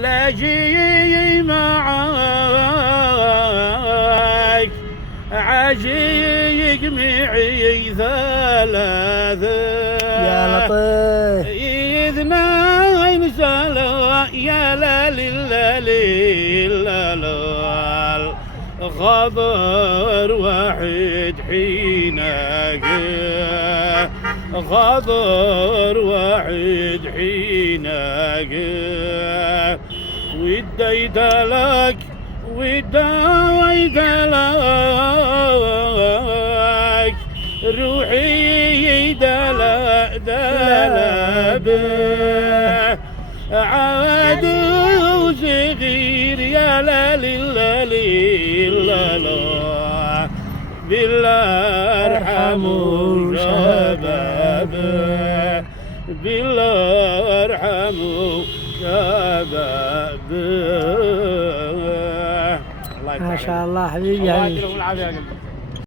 لا جي معاك عجيق معي ثلاثة يا لطيف اثنين سلا يا لال خضر واحد حينك خضر واحد حينك وديت لك وديت لك روحي دلب عدو صغير يا لا بالله ارحموا شباب بالله ارحموا شباب ما شاء الله حبيبي الله يعطيكم العافيه.